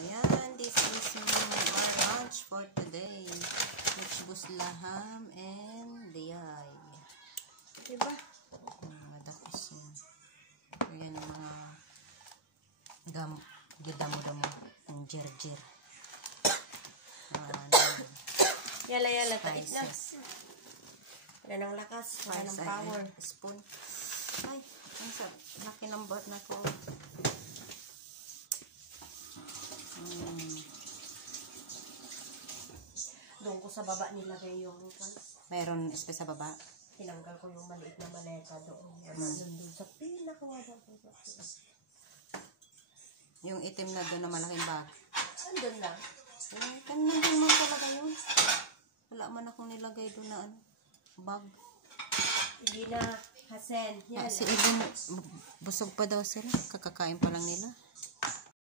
ayan. This is our lunch for today. Which buslaham and diyay. Diba? Madakos yun. Ayan ang mga gidamo-damo. Ang jir-jir. Yala-yala, tait na. Wala ng lakas, wala ng power. Spoon. Ay, ang laki ng buhat na ko. Doon ko sa baba nilagay yung mayroon space sa baba. tinanggal ko yung maliit na maleta doon. Doon sa pinakawala ko. Yung itim na doon na malaking bag. Andun lang. Kanina mo talaga yun. Wala man akong nilagay doon na bag. Hindi na, Hasen. Si Ilin, busog pa daw sila. Kakakain pa lang nila.